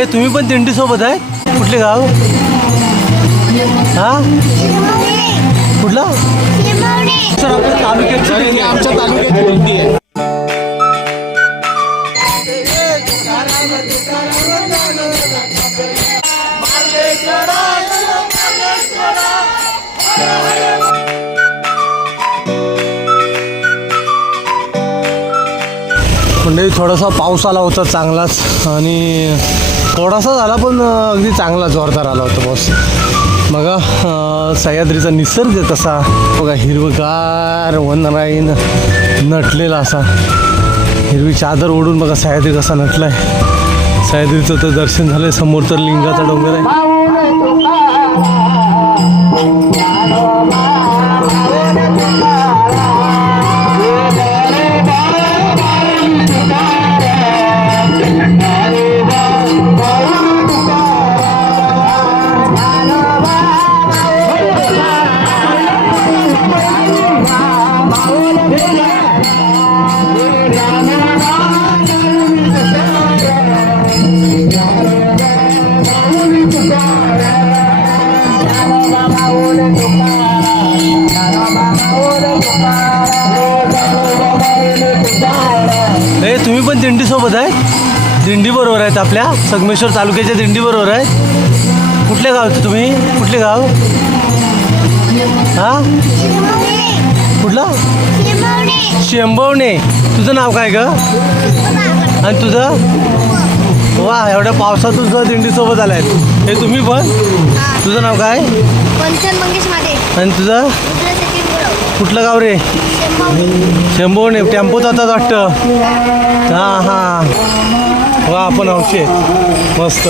ए तुम्ही पण दिंडी सोबत आहे? कुठले गाव? हा? कुठला? सर आपल्या आहे. आमच्या तालुक्याची दिंडी आहे. म्हणजे थोडासा पाऊस आला होता चांगलाच आणि थोडासा झाला पण अगदी चांगला जोरदार आला होता बॉस बघा सह्याद्रीचा निसर्ग कसा बघा हिरवगार वनराईन नटलेला असा. हिरवी चादर ओढून बघा सह्याद्री कसा नटलाय. सह्याद्रीचं तर दर्शन झालंय समोर तर लिंगाचा डोंगर आहे. आपल्या संगमेश्वर तालुक्याच्या दिंडी बरोबर आहेत. कुठल्या गावचे तुम्ही? कुठले गाव? हा? कुठला? शेंबवणे. तुझं नाव काय ग? आणि तुझं? वा एवढ्या पावसात तुझं दिंडी सोबत आलाय. हे तुम्ही पण? तुझं नाव काय? आणि तुझं? कुठलं गाव रे? शेंबवणे. टेम्पोत जातात वाटतं. हां हां. वा आपण हौशी मस्त.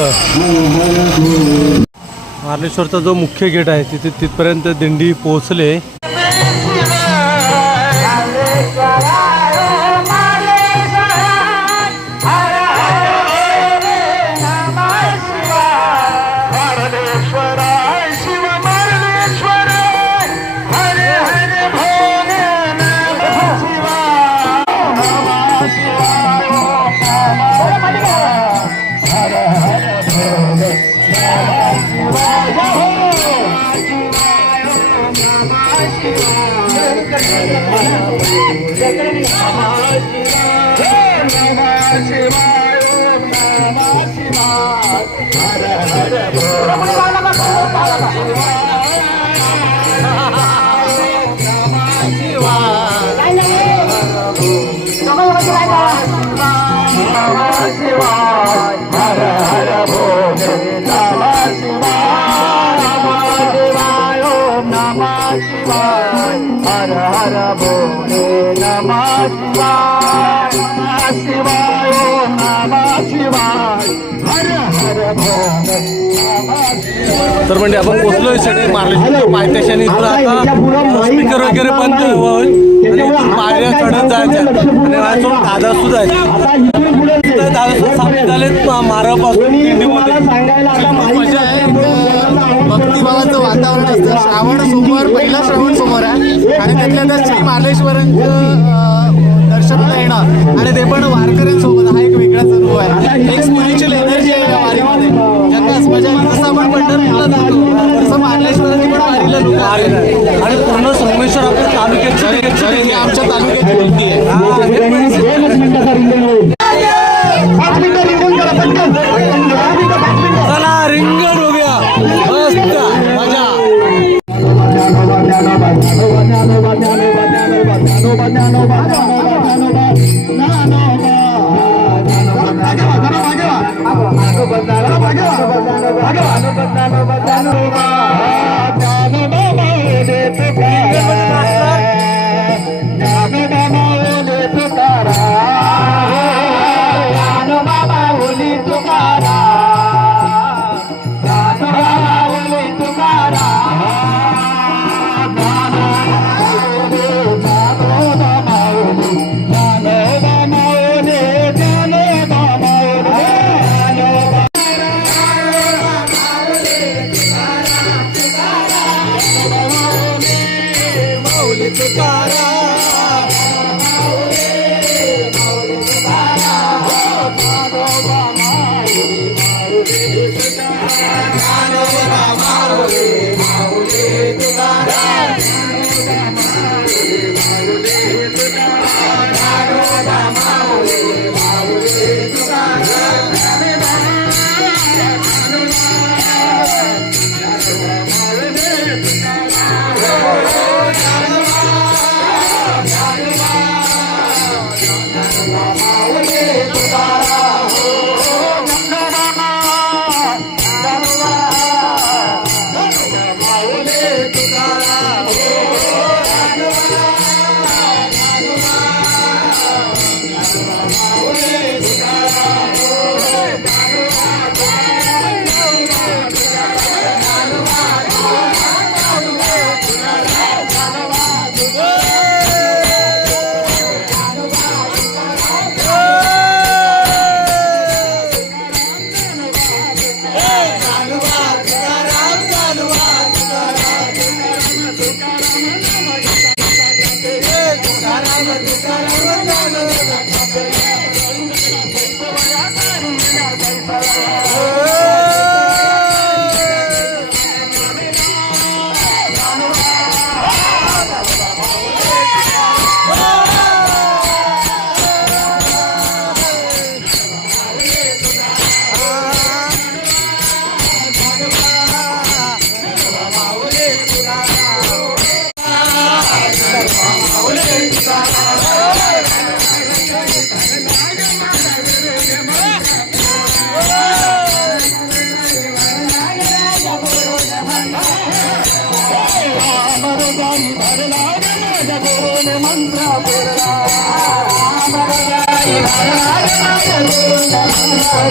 मार्लेश्वरचा जो मुख्य गेट आहे तिथे तिथपर्यंत दिंडी पोहोचले. I'm a Fátima! तर म्हणजे आपण पोचलोय सगळे मार्लेश्वरच्या पायथ्याशी आणि इथून आता स्पीकर वगैरे बंद होईल. आणि इथून पायऱ्या चढत जायच्या आणि माझ्यासोबत दादा सुद्धा आहेत. तर दादा सुद्धा सामील झालेत मारापासून दिंडीमध्ये मजा आहे. भक्तिभावाचं वातावरण असतं. श्रावण सोमवार पहिला श्रावण सोमवार आहे. आणि त्यातल्या त्यात श्री मार्लेश्वरांचं दर्शनाला येणं आणि ते पण वारकऱ्यांसोबत. हा एक वेगळाच अनुभव आहे. एक स्पिरिच्युअल एनर्जी आहे या वारीमध्ये. आपण पंढरपूरला जातो तसं मार्लेश्वरांची पण वारीला लोक आलेलं आहे. आणि पूर्ण संगमेश्वर आपल्या तालुक्याची ही आमच्या तालुक्याची दिंडी आहे चला బతను బతను Goodbye. Amen. रिंगण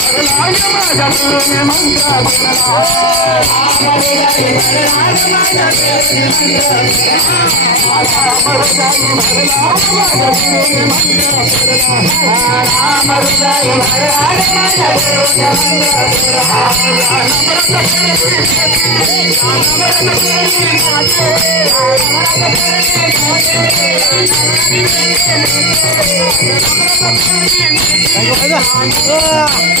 हो गया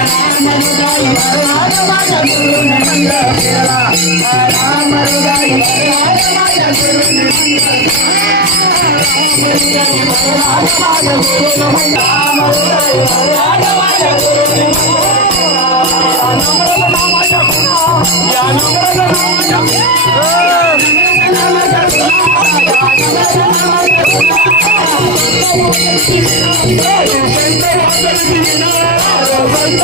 मजा Yeah.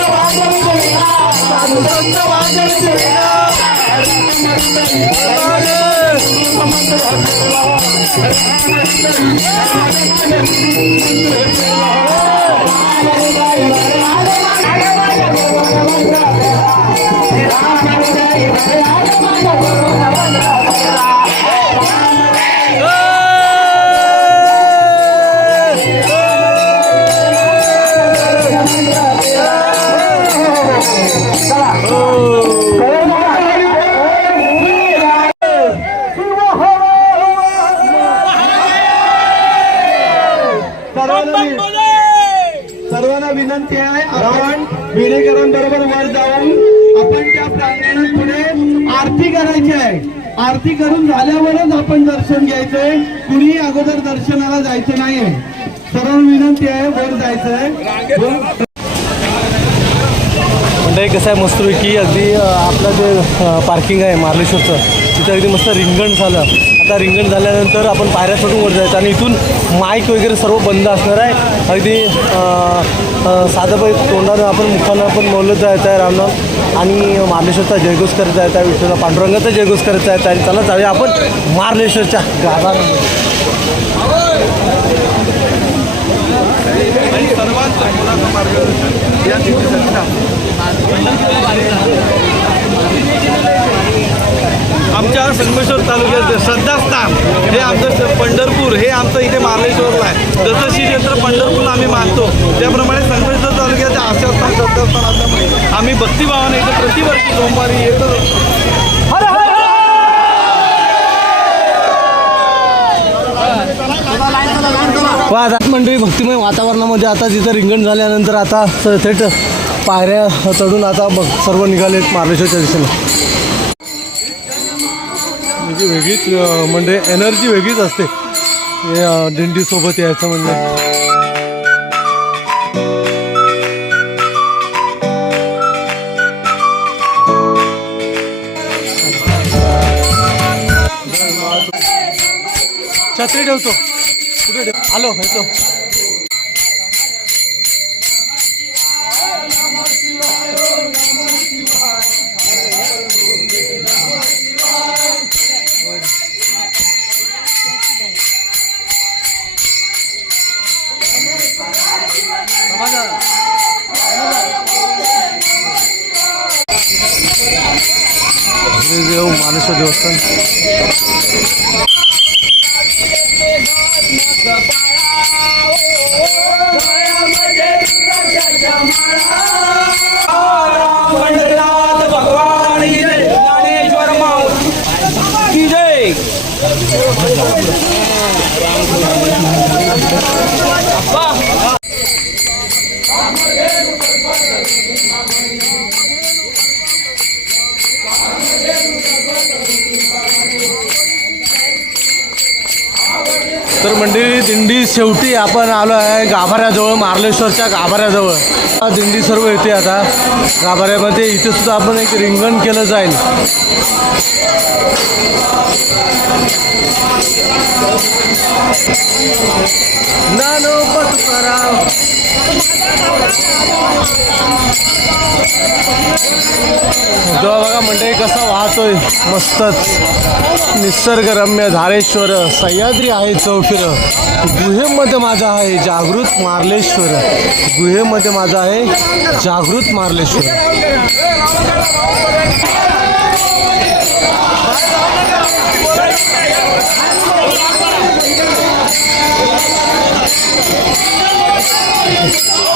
आरती करून झाल्यावरच आपण दर्शन घ्यायचंय कुणी अगोदर दर्शनाला जायचं नाहीये. सर्व विनंती आहे वर जायचंय. म्हणजे कसं आहे? मस्तपैकी अगदी आपलं जे पार्किंग आहे मार्लेश्वरचं. तिथं अगदी मस्त रिंगण झालं. आता रिंगण झाल्यानंतर आपण पायऱ्या चढून वर जायचं आणि इथून माईक वगैरे सर्व बंद असणार आहे. अगदी साधं पाय तोंडानं आपण मुखानं आपण बोलत जायचं आहे रामनाम आणि मार्लेश्वरचा जयघोष करत जायचा आहे विठ्ठला पांडुरंगाचा जयघोष करत जायचा आहे. आणि चला जाऊया आपण मार्लेश्वरच्या गाभाऱ्यामध्ये आमच्या संगमेश्वर तालुक्याचं श्रद्धास्थान हे आमचं पंढरपूर हे आमचं इथे मार्लेश्वरला आहे. जसं श्री क्षेत्र पंढरपूरला आम्ही मानतो. त्याप्रमाणे संगमेश्वर तालुक्याचे आशास्थान श्रद्धास्थान असल्यामुळे आम्ही भक्तिभावाने इथे प्रतिवर्षी सोमवारी येतो. वा मंडळी भक्तिमय वातावरणामध्ये आता जिथं रिंगण झाल्यानंतर आता थेट पायऱ्या चढून आता सर्व निघाले मार्लेश्वरच्या दिशेला म्हणजे वेगळीच म्हणजे एनर्जी वेगळीच असते. दिंडीसोबत यायचं म्हणजे छत्री ठेवतो. कुठे ठेव? आलो येतो દેવ માણસો દેવસ્થાન મારા शेवटी आपण आलो आहे गाभाऱ्याजवळ मार्लेश्वरच्या गाभाऱ्याजवळ. हा दिंडी सर्व येते आता. गाभाऱ्यामध्ये इथे सुद्धा आपण एक रिंगण केलं जाईल. नानो तुकाराम जेव्हा बघा मंडळी कसा वाहतोय मस्तच. निसर्गरम्य धारेश्वर सह्याद्री आहे चौफिर. गुहेमध्ये माझा आहे जागृत मार्लेश्वर. गुहेमध्ये माझा आहे जागृत मार्लेश्वर. Oh!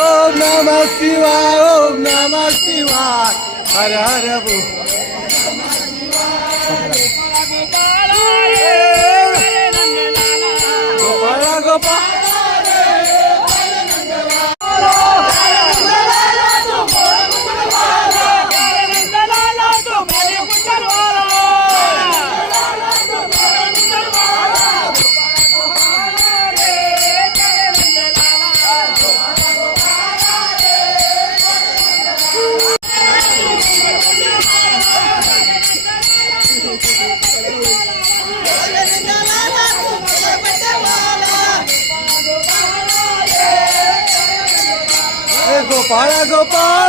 ओम नम शिवाय। ओम नम शिवाय। हर हर बोल गोपाल गोपाल। ball.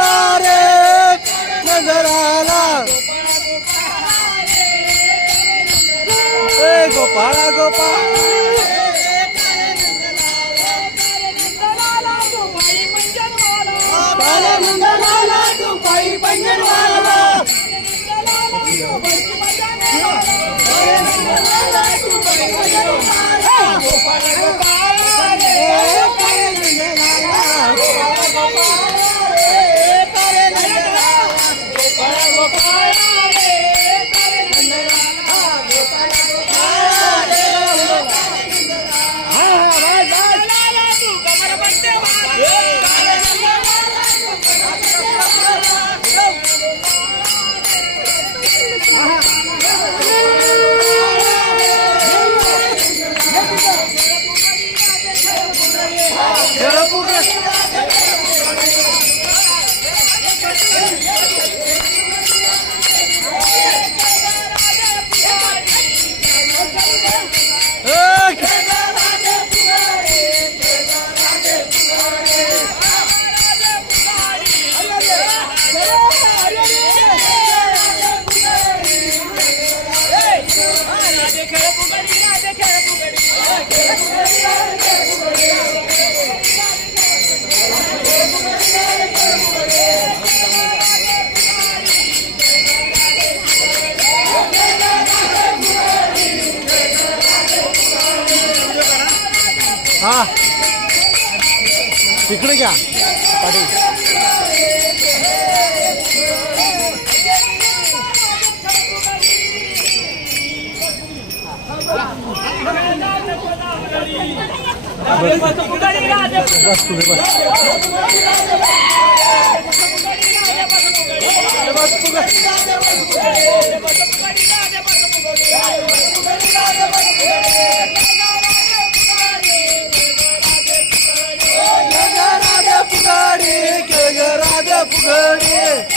胜利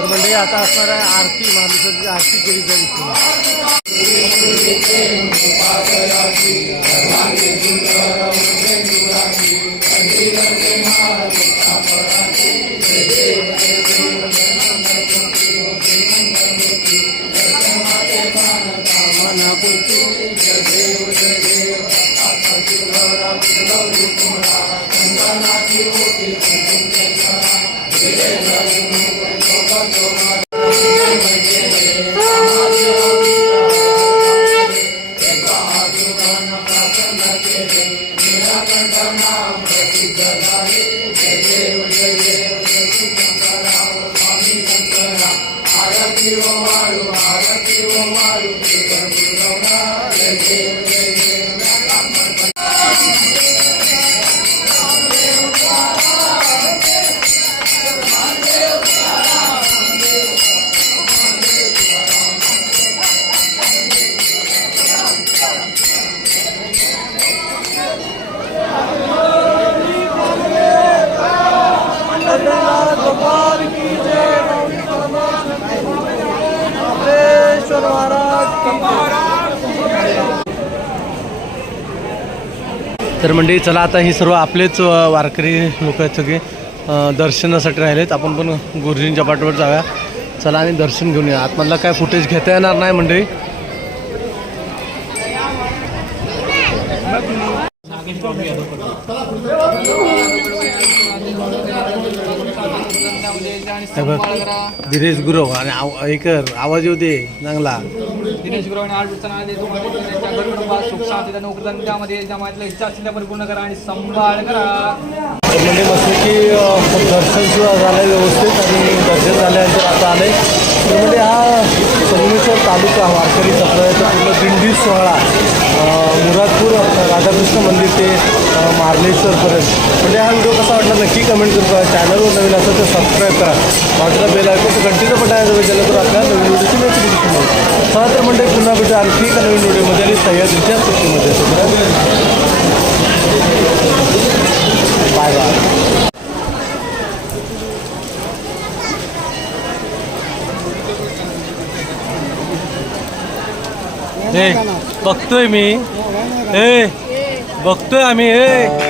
म्हणजे आता असणार आहे आरती महाराष्ट्राची आरती केली जाईल. इथे. तर मंडळी चला आता ही सर्व आपलेच वारकरी लोक आहेत सगळे दर्शनासाठी राहिलेत. आपण पण गुरुजींच्या पाठवर जाऊया. चला आणि दर्शन घेऊन या. आतमधला काय फुटेज घेता येणार नाही मंडळी? हे दिनेश गुरव आणि आव- आवाज येऊ दे चांगला. दिनेश गुरुवानी कुटुंबात सुख शांती नोकरी त्यामध्ये जमातल्या इच्छा असलेल्या त्या परिपूर्ण करा आणि सांभाळ करा. म्हणजे मस्त की दर्शन सुद्धा झालं व्यवस्थित आणि दर्शन झाल्यानंतर आता आले. तर म्हणजे हा तालुका वारकरी सप्लायचा पूर्ण दिंडी सोहळा मुरादपूर राधाकृष्ण मंदिर ते मार्लेश्वरपर्यंत म्हणजे हा व्हिडिओ कसा वाटला? नक्की कमेंट करा चॅनलवर नवीन असं तर सबस्क्राईब करा. बाजूला बेल आयकॉन कंटिन्यू पटायला आहे जेणेकरून आपल्याला नवीन व्हिडिओची नोटिफिकेशन मिळेल चला तर म्हणजे पुन्हा भेटू आणखी एका नवीन व्हिडिओमध्ये आणि सह्याद्रीच्या सुट्टीमध्ये. बाय बाय ए बघतोय मी. ए बघतोय आम्ही ए.